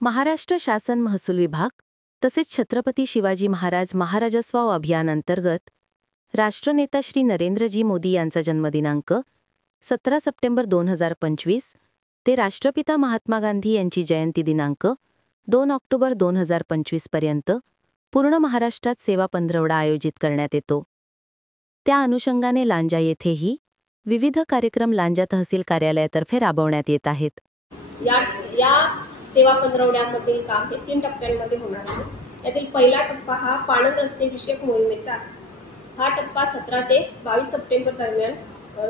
महाराष्ट्र शासन महसूल विभाग तसेच छत्रपती शिवाजी महाराज महाराजस्व अभियान अंतर्गत राष्ट्रनेता श्री नरेंद्रजी मोदी यांचा जन्मदिनांक 17 सप्टेंबर 2025 ते राष्ट्रपिता महात्मा गांधी यांची जयंती दिनांक 2 ऑक्टोबर 2025 पर्यंत पूर्ण महाराष्ट्रात सेवा पंधरवडा आयोजित करण्यात येतो। त्या अनुषंगाने लांजा येथेही विविध कार्यक्रम लांजा तहसील कार्यालयातर्फे राबवण्यात येत आहेत। या सेवा पंधरवड्यामधील काम हे 3 टप्प्यांमध्ये होणार आहे। यातील पहिला टप्पा हा पाणंद रस्ते विषयक मोहिमेचा आहे। हा टप्पा 17 ते 22 सप्टेंबर दरम्यान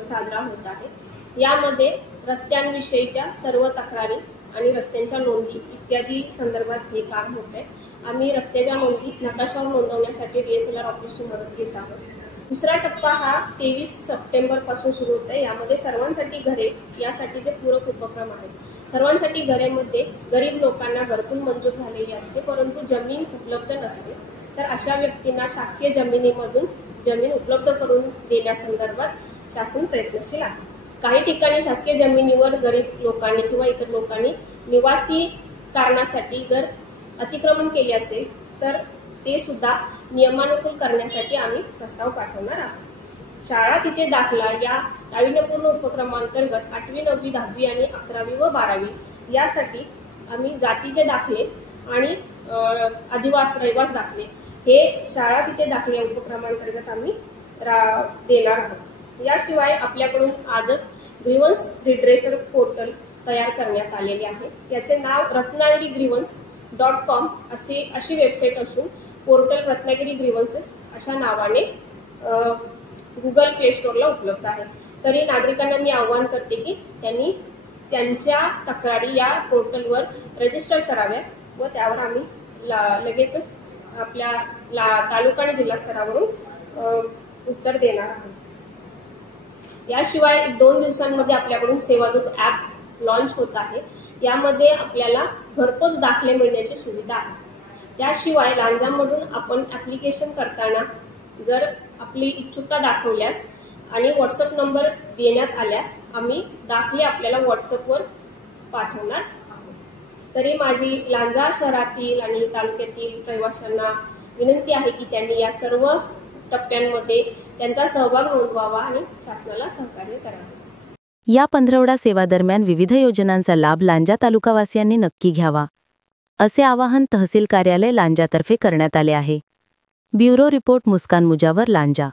साजरा होत आहे। यामध्ये रस्त्यांविषयीच्या सर्व तक्रारी आणि रस्त्यांच्या नोंदी इत्यादी संदर्भात हे काम होत आहे। आम्ही रस्त्याच्या नोंदी नकाशावर नोंदवण्यासाठी DSLR ऑफिसची मदत घेत आहोत। दुसरा टप्पा हा 23 सप्टेंबर पासून सुरू होत आहे। यामध्ये सर्वांसाठी घरे यासाठीचे पूरक उपक्रम आहेत। सर्वांसाठी घरेमध्ये गरीब लोकांना घरकुल मंजूर झालेली असते, परंतु जमीन उपलब्ध नसते, तर अशा व्यक्तींना शासकीय जमिनीमधून जमीन उपलब्ध करून देण्यासंदर्भात शासन प्रयत्नशील आहे। काही ठिकाणी शासकीय जमिनीवर गरीब लोकांनी किंवा इतर लोकांनी निवासी कारणासाठी जर अतिक्रमण केले असेल तर ते सुद्धा नियमानुकूल करण्यासाठी आम्ही प्रस्ताव पाठवणार आहोत। शाळा तिथे दाखला या नाविन्यपूर्ण उपक्रमांतर्गत 8वी 9वी 10वी आणि 11वी व 12वी यासाठी आम्ही जातीचे दाखले आणि रहिवास दाखले हे शाळा तिथे दाखले उपक्रमांतर्गत आम्ही देणार आहोत। याशिवाय आपल्याकडून आजच ग्रीव्हन्स रिड्रेसर पोर्टल तयार करण्यात आलेले आहे। याचे नाव ratnagirigrievances.com अशी वेबसाईट असून पोर्टल रत्नागिरी ग्रीव्हन्सेस अशा नावाने गुगल प्ले स्टोअरला उपलब्ध आहे। तरी नागरिकांना मी आवाहन करते की त्यांनी त्यांच्या तक्रारी या पोर्टलवर रजिस्टर कराव्यात व त्यावर आम्ही लगेचच आपल्या तालुका आणि जिल्हा स्तरावरून उत्तर देणार आहोत। याशिवाय 2 दिवसांमध्ये आपल्याकडून सेवादूत ॲप लॉन्च होत आहे। यामध्ये आपल्याला घरपोच दाखले मिळण्याची सुविधा आहे। त्याशिवाय लांजामधून आपण ऍप्लिकेशन करताना जर आपली इच्छुकता दाखवल्यास आणि व्हॉट्सअप नंबर देण्यात आल्यास आम्ही दाखले आपल्याला व्हॉट्सअपवर पाठवणार आहोत। तरी माझी लांजा शहरातील आणि तालुक्यातील रहिवाशांना विनंती आहे की त्यांनी या सर्व टप्प्यांमध्ये त्यांचा सहभाग नोंदवावा आणि शासनाला सहकार्य करावे। या पंधरवडा सेवा दरम्यान विविध योजनांचा लाभ लांजा तालुकावासियांनी नक्की घ्यावा, असे आवाहन तहसील कार्यालय लांजातर्फे करण्यात आले आहे। ब्युरो रिपोर्ट मुस्कान मुजावर, लांजा।